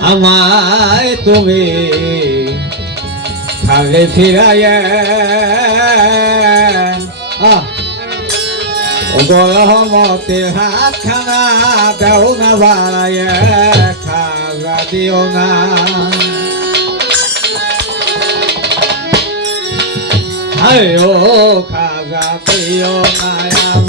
আমায় তুমি খালে ফিরাইয়া আহ। গলহমতে হাত খানা দেও না বাড়াইয়া খাজা দিও না। হায় ও খাজা দিও না।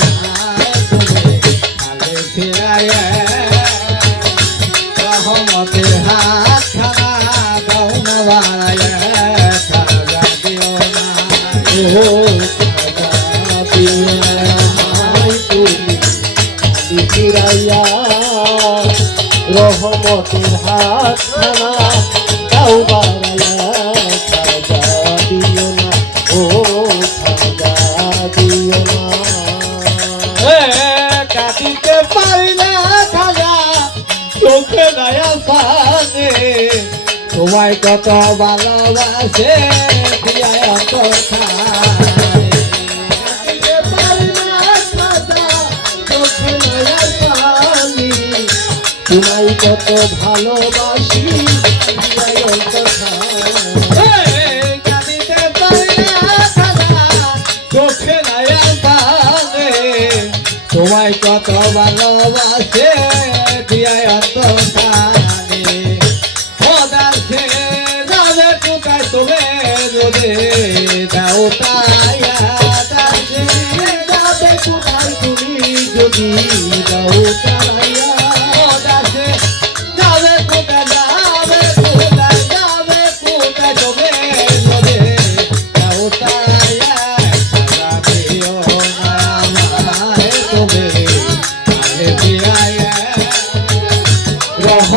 রহমতের হাত খানা দাও বাড়াইয়া খাজা দিও না। ও খাজা দিও না। দয়া তোমায় কত ভালোবাসে প্রিয়ায় কথা কত ভালোবাসি দয়া তোমায় কত ভালোবাসে প্রিয়ায় অন্তর্খানে ওদাসে যাবে কোথায় তুমি যদি দাও দাসে যাবে কোথায় তুমি যদি দাও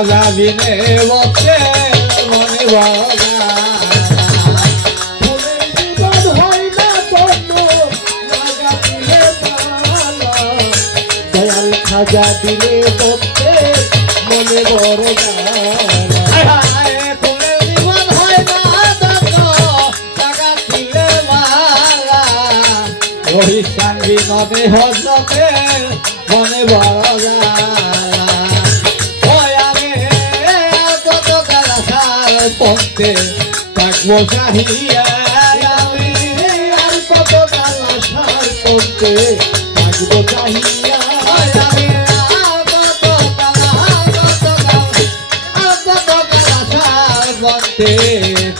খাজা দিনে বসে মনে। দয়াল খাজা দিলে বলতে মনে বড় জ্বালা। হায় হায়, ফুলের জীবন হয় পথে থাকব চাহিয়া। আমি আর কত কালা সার করতে থাকব চাহিয়া। আমি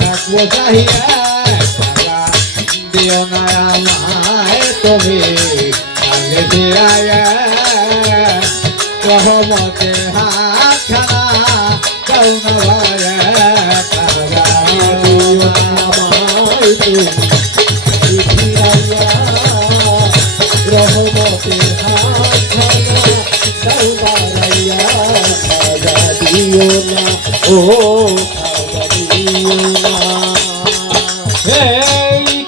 থাকব চাহিয়া। দিও না আমায় তুমি আগে ফিরাইয়া রহমতে হাত খানা করুণা ভায়া। রহমতের হাত দাও না, ও দিও না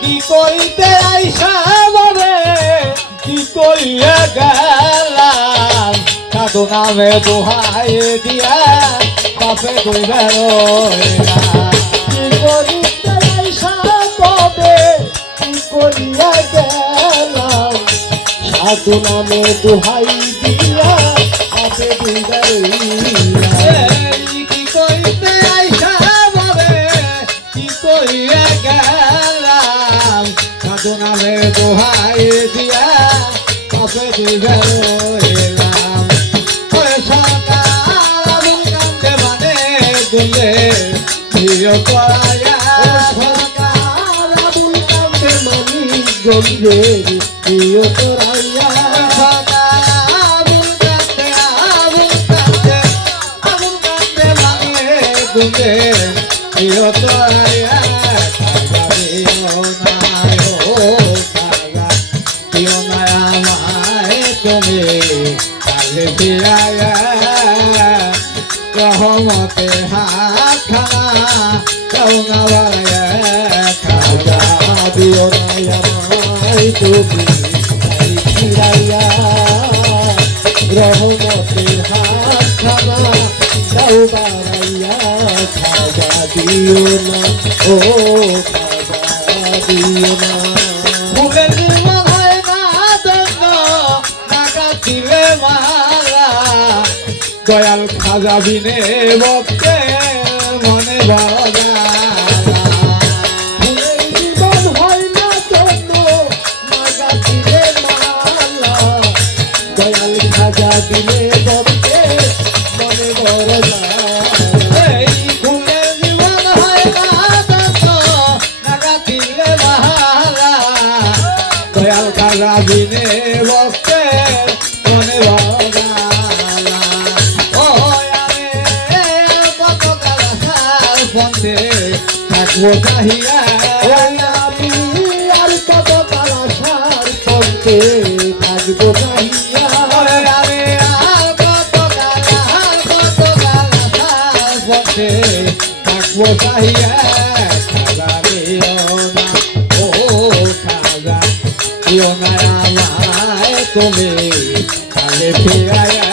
কি করিতে আইসা মনে কি করিয়া গেলাম সাধু নামে দোহাই দিয়া বাপে দুই বেরোয় সাধু নামে দোহাই দিয়া দিদারিয়া কি করিতে আইসা মনে কি করিয়া গেলাম? সাধু নামে দোহাই দিয়া বাপে দুই সকাল মানে দুলে, প্রিয় করায়া আবুল মানি গঞ্জের প্রিয় তোরাইয়া তুমি কালে ফিরায়া রহম রহমতে হাত খানা দাও না খাজা দিও নাই আমায় তুমি তাই ফিরাইয়া রহমতের হাত খানা দাও বাড়াইয়া খাজা দিও না ও খাজা দিও না দয়াল খাজা পথে থাকব চাহিয়া আমি আর কত কালাসার পথে থাকব চাহিয়া আমি আর কত গালা, কত গালা তার পথে থাকব চাহিয়া। তুমি কালে ফিরাইয়া।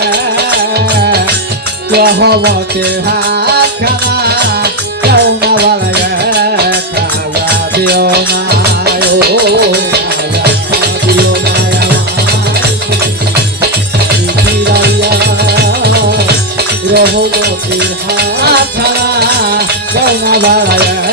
রহমতে হাত খানা রহমতের হাত আছাড়া গঙ্গা বাড়ায়